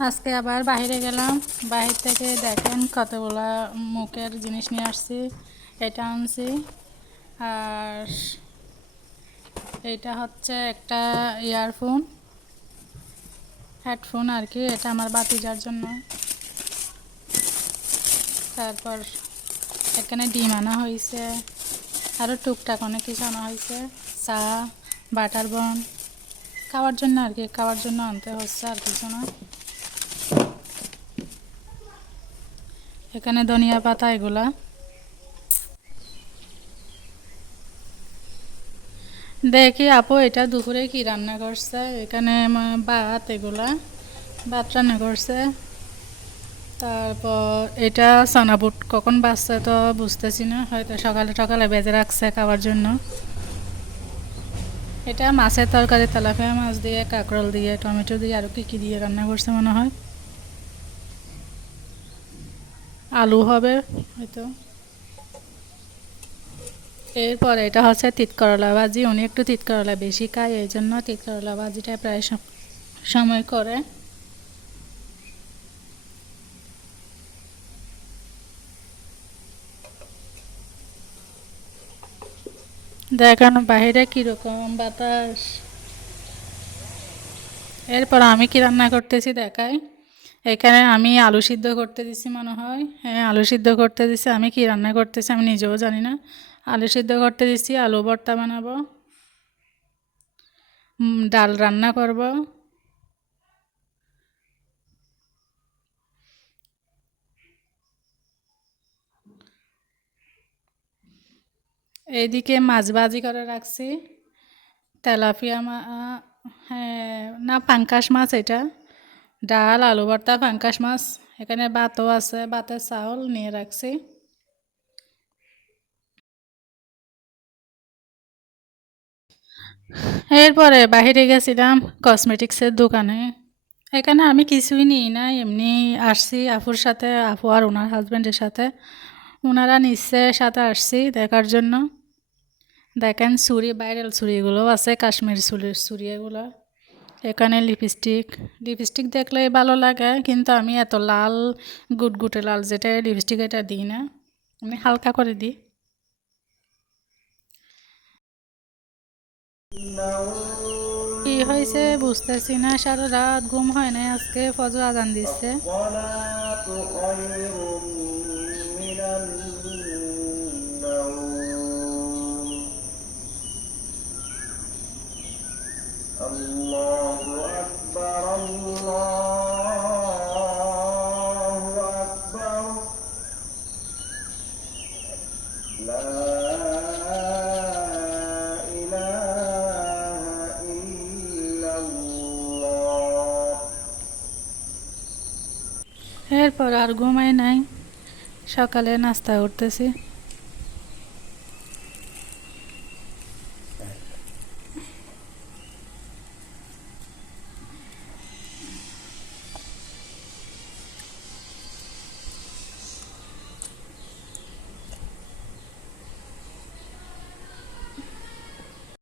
আজকে আবার বাইরে গেলাম। বাহির থেকে দেখেন কতগুলা মুখের জিনিস নিয়ে আসছি। এটা আনছি, আর এটা হচ্ছে একটা ইয়ারফোন, হেডফোন আর কি। এটা আমার বাতিজার জন্য। তারপর এখানে ডিম আনা হয়েছে, আরও টুকটাক অনেক কিছু আনা হয়েছে। চা, বাটার বন খাওয়ার জন্য আর কি, খাওয়ার জন্য আনতে হচ্ছে, আর কিছু না। এখানে ধনিয়া পাতা এগুলা। দেখি আপু এটা দুপুরে কি রান্না করছে। এখানে ভাত, এগুলা ভাত রান্না করছে। তারপর এটা সানাবুট কখন বাজছে তো বুঝতেছি না, হয়তো সকালে সকালে বেজে রাখছে খাওয়ার জন্য। এটা মাছের তরকারি, তেলাপিয়া মাছ দিয়ে, কাঁকরোল দিয়ে, টমেটো দিয়ে, আরও কী কী দিয়ে রান্না করছে মনে হয়। আলু হবে হয়তো। এরপর এটা হচ্ছে তিত করলা ভাজি। উনি একটু তিত করলা বেশি খায়, এই জন্য তিত করলা ভাজিটা প্রায় সময় করে। দেখেন বাহিরে কীরকম বাতাস। এরপর আমি কি রান্না করতেছি দেখাই। এখানে আমি আলু সিদ্ধ করতে দিছি মনে হয়। হ্যাঁ, আলু সিদ্ধ করতে দিছি। আমি কি রান্না করতেছি আমি নিজেও জানি না। আলু সিদ্ধ করতে দিছি, আলু ভর্তা বানাবো, ডাল রান্না করব। এইদিকে মাছ ভাজি করে রাখছি, তেলাপিয়া হ্যাঁ, না পাঙ্কাশ মাছ এটা। ডাল, আলু ভর্তা, পাঙ্কাশ মাছ। এখানে ভাতও আছে, ভাতের চাউল নিয়ে রাখছি। এরপরে বাহিরে গেছিলাম কসমেটিক্সের দোকানে। এখানে আমি কিছুই নিই না, এমনি আসছি আপুর সাথে, আপু আর ওনার হাজব্যান্ডের সাথে। ওনারা নিচ্ছে, সাথে আসছি দেখার জন্য। দেখেন চুড়ি, ভাইরাল চুড়িগুলোও আছে, কাশ্মীর চুড়ির চুড়ি এগুলো। এখানে লিপস্টিক, লিপস্টিক দেখলেই ভালো লাগে, কিন্তু আমি এত লাল, গুটগুটে লাল যেটা লিপস্টিক, এটা দিই না, আমি হালকা করে দিই। কি হয়েছে বুঝতেছি না, সারা রাত ঘুম হয় নাই আজকে, ফজর আজান দিচ্ছে। الله أكبر الله أكبر لا إله إلا الله এরপর আর ঘুমাই নাই, সকালে নাস্তা করতেছি।